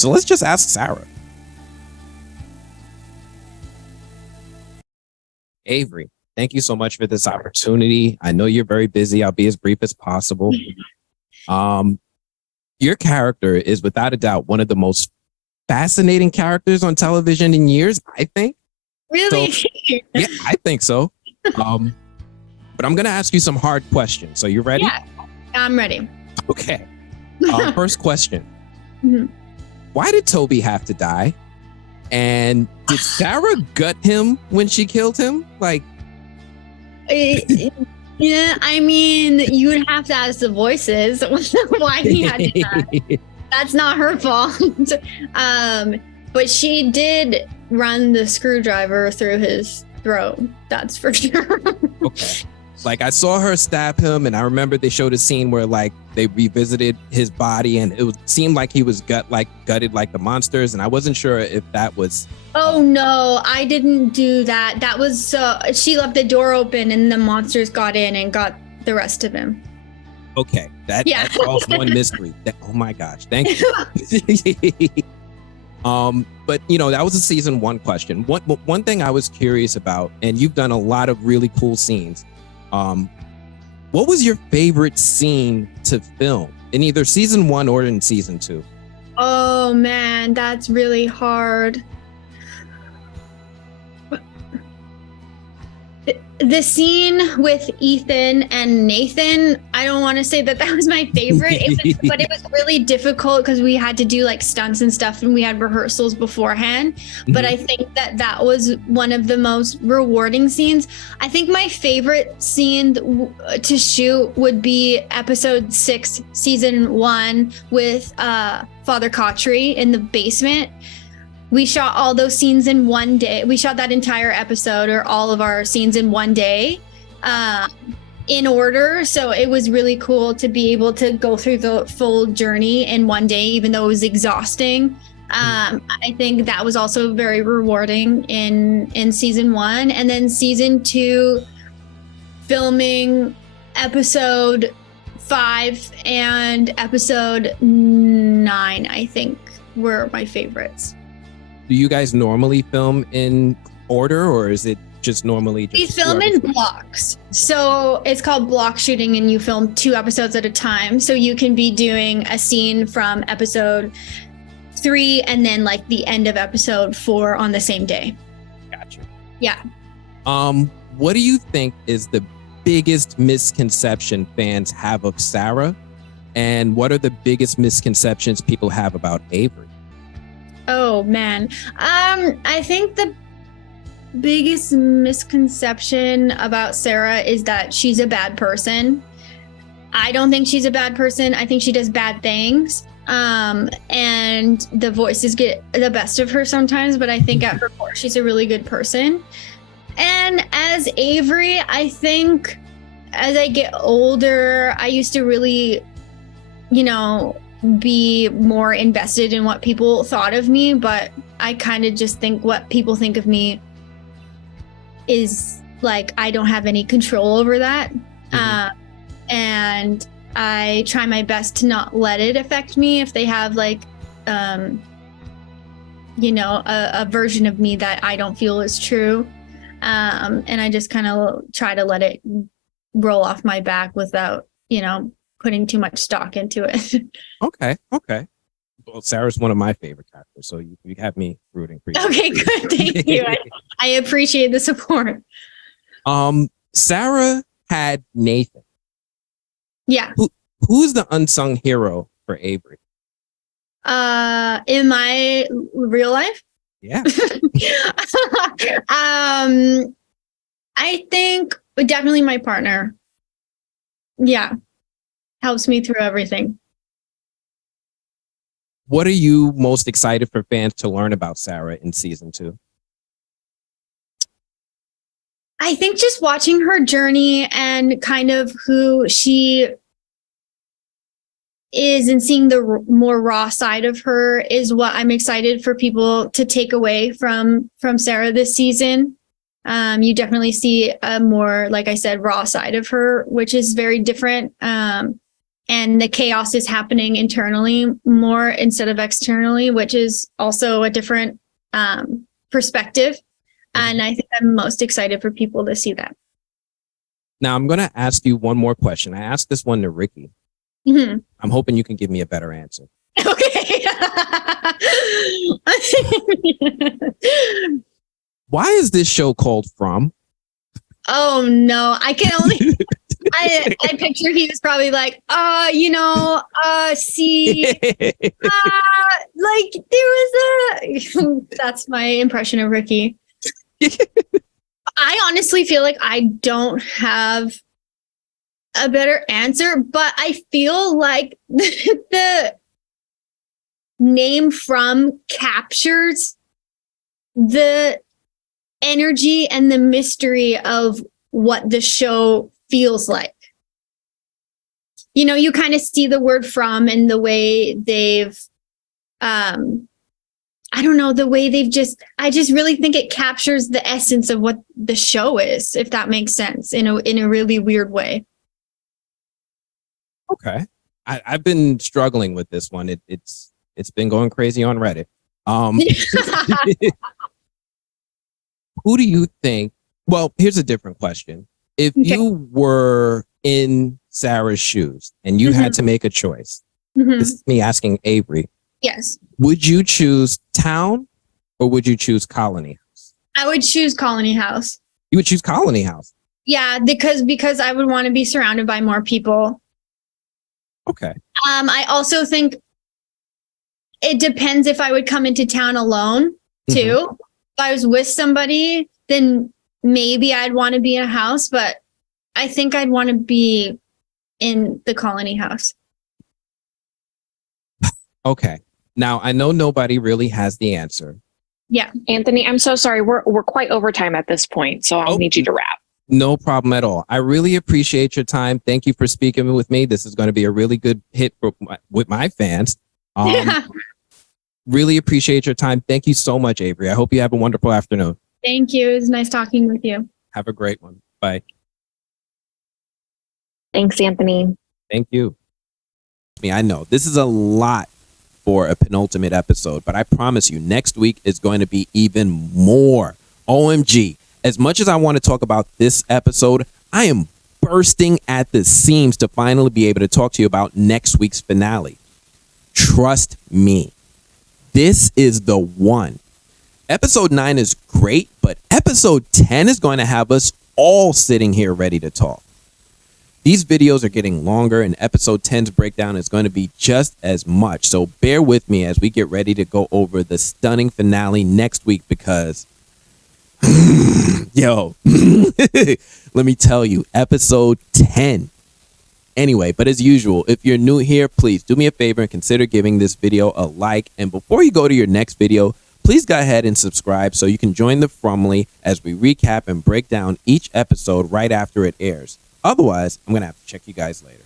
So let's just ask Sara. Avery, thank you so much for this opportunity. I know you're very busy. I'll be as brief as possible. Your character is without a doubt one of the most fascinating characters on television in years, I think. Really? So, yeah, I think so. But I'm going to ask you some hard questions. So you ready? Yeah, I'm ready. Okay. First question. Mhm. Why did Toby have to die? And did Sara gut him when she killed him? Like, Yeah, I mean, you would have to ask the voices why he had to die. That's not her fault. But she did run the screwdriver through his throat. That's for sure. Okay. Like, I saw her stab him, and I remember they showed a scene where like they revisited his body, and seemed like he was gutted like the monsters, and I wasn't sure if that was. Oh no, I didn't do that. That was she left the door open, and the monsters got in and got the rest of him. Okay, that solves one mystery. Oh my gosh, thank you. But that was a season 1 question. One thing I was curious about, and you've done a lot of really cool scenes. What was your favorite scene to film in either season 1 or in season 2? Oh man, that's really hard. The scene with Ethan and Nathan, I don't want to say that was my favorite, but it was really difficult because we had to do like stunts and stuff, and we had rehearsals beforehand. Mm-hmm. But I think that was one of the most rewarding scenes. I think my favorite scene to shoot would be episode 6, season 1, with Father Kotri in the basement. We shot all those scenes in one day. We shot that entire episode, or all of our scenes, in one day, in order. So it was really cool to be able to go through the full journey in one day, even though it was exhausting. I think that was also very rewarding in season 1. And then season 2, filming episode 5 and episode 9, I think, were my favorites. Do you guys normally film in order, or is it just normally we film in blocks? So it's called block shooting, and you film 2 episodes at a time. So you can be doing a scene from episode 3 and then like the end of episode 4 on the same day. Gotcha. Yeah. What do you think is the biggest misconception fans have of Sara, and what are the biggest misconceptions people have about Avery? Oh man, I think the biggest misconception about Sara is that she's a bad person. I don't think she's a bad person. I think she does bad things. And the voices get the best of her sometimes, but I think at her core, she's a really good person. And as Avery, I think as I get older, I used to really, be more invested in what people thought of me, but I kind of just think what people think of me is like I don't have any control over that. Mm-hmm. And I try my best to not let it affect me if they have like a version of me that I don't feel is true. And I just kind of try to let it roll off my back without putting too much stock into it. Okay. Well, Sara's one of my favorite characters, so you have me rooting for you. Okay, good. Thank you. I appreciate the support. Sara had Nathan. Yeah. Who's the unsung hero for Avery? In my real life? Yeah. I think definitely my partner. Yeah. Helps me through everything. What are you most excited for fans to learn about Sara in season 2? I think just watching her journey and kind of who she is and seeing the more raw side of her is what I'm excited for people to take away from Sara this season. You definitely see a more, like I said, raw side of her, which is very different. and the chaos is happening internally more instead of externally, which is also a different perspective. And I think I'm most excited for people to see that. Now, I'm going to ask you one more question. I asked this one to Ricky. Mm-hmm. I'm hoping you can give me a better answer. Okay. Why is this show called From? Oh, no. I can only... I picture he was probably like, see, like there was a, that's my impression of Ricky. I honestly feel like I don't have a better answer, but I feel like the name From captures the energy and the mystery of what the show feels like. You know, you kind of see the word from and the way they've I don't know, the way I just really think it captures the essence of what the show is, if that makes sense, in a really weird way. Okay. I've been struggling with this one. It's been going crazy on Reddit. Who do you think? Well, here's a different question. If you were in Sarah's shoes and you had to make a choice, this is me asking Avery. Yes. Would you choose town or would you choose colony house? I would choose colony house. You would choose colony house? Yeah, because I would want to be surrounded by more people. Okay. I also think it depends if I would come into town alone too. If I was with somebody, then maybe I'd want to be in a house, but I think I'd want to be in the colony house. Okay. Now, I know nobody really has the answer. Yeah. Anthony, I'm so sorry. We're quite overtime at this point, so I'll need you to wrap. No problem at all. I really appreciate your time. Thank you for speaking with me. This is going to be a really good hit with my fans. Really appreciate your time. Thank you so much, Avery. I hope you have a wonderful afternoon. Thank you. It was nice talking with you. Have a great one. Bye. Thanks, Anthony. Thank you. I know this is a lot for a penultimate episode, but I promise you next week is going to be even more. OMG. As much as I want to talk about this episode, I am bursting at the seams to finally be able to talk to you about next week's finale. Trust me, this is the one. Episode 9 is great, but episode 10 is going to have us all sitting here ready to talk. These videos are getting longer, and episode 10's breakdown is going to be just as much. So bear with me as we get ready to go over the stunning finale next week because, yo, let me tell you, episode 10. Anyway, but as usual, if you're new here, please do me a favor and consider giving this video a like. And before you go to your next video, please go ahead and subscribe so you can join the Frumly as we recap and break down each episode right after it airs. Otherwise, I'm going to have to check you guys later.